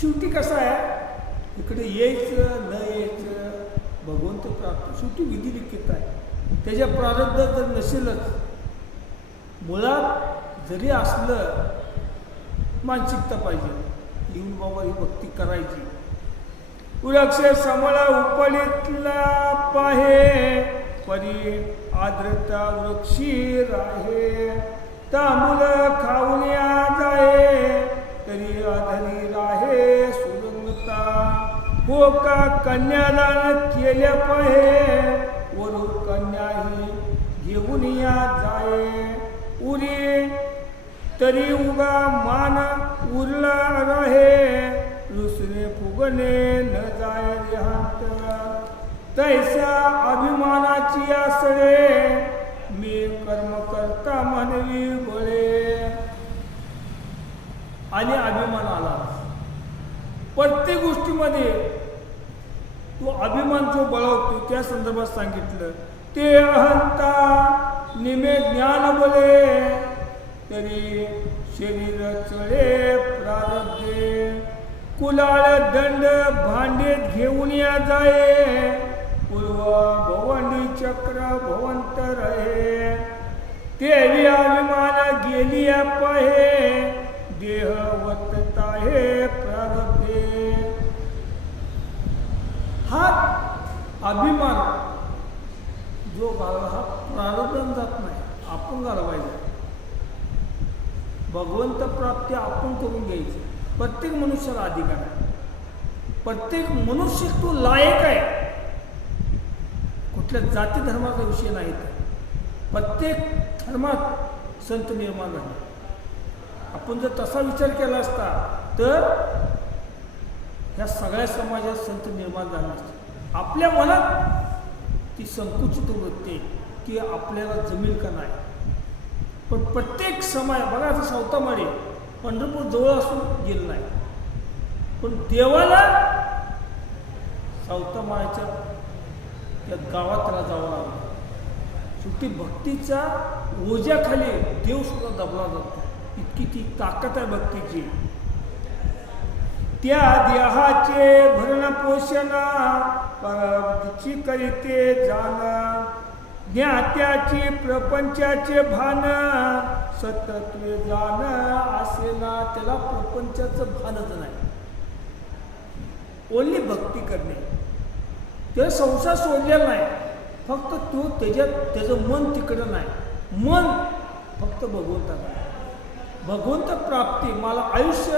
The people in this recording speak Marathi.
शेवटी कसं आहे? इकडे यायचं न यायचं भगवंत प्राप्त. शेवटी विधी लिखित आहे. त्याच्या प्रारब्ध जर नसेलच. मुळात जरी असलं मानसिकता पाहिजे. लिहून बाबा ही भक्ती करायची. उलक्ष समळा उपलीतला पाहे परी आद्रता वृक्षी राहे. तांबूल खाऊ लोक का कन्यादान केल्या पाहे वरू कन्याही घेऊन या जाये. उरी तरी उगा मान उरला रहे दुसरे फुगणे न जाय देहांत. तैसा अभिमानाची आसळे मी कर्म करता म्हणवी बळे. आणि अभिमान आला. प्रत्येक गोष्टीमध्ये तो अभिमान जो बळवतो त्या संदर्भात सांगितलं ते अहंता निमे ज्ञान बोले तरी शरीर चळे प्रारब्धे. कुलाळ दंड भांडेत घेऊन या जाये पूर्व भवंडी चक्र भवंत रहे. तेवी अभिमान गेली पाहे देह वतता हे प्रारब्धे हा अभिमान जो घालला हा प्रारब्धान जात नाही आपण घालवायचा. भगवंत प्राप्ती आपण करून घ्यायची. प्रत्येक मनुष्याला अधिकार आहे. प्रत्येक मनुष्य तो लायक आहे. कुठल्या जाती धर्माचा विषय नाही प्रत्येक धर्मात संत निर्माण झाले. आपण जर तसा विचार केला असता तर ह्या सगळ्या समाजात संत निर्माण झाले असते. आपल्या मनात ती संकुचित वृत्ती की आपल्याला जमेल का नाही. पण प्रत्येक समाज बघा आता सावतामाळे पंढरपूर जवळ असून गेलं नाही. पण देवाला सावतामाळ्याच्या त्या गावात त्याला जावं लागलं. शेवटी भक्तीच्या ओझ्याखाली देव सुद्धा दबला जातो. इतकी ती ताकद आहे भक्तीची. त्या देहाचे भरणपोषण परची करीते जाणा ज्ञात्याची प्रपंचाचे भान सतत्वे जाण असे ना त्याला प्रपंचाचं भानच नाही. ओनली भक्ती करणे. ते संसार सोडलेला नाही. फक्त तो त्याच्यात त्याचं मन तिकडं नाही. मन फक्त भगवंताला भगवंत प्राप्ती मला आयुष्य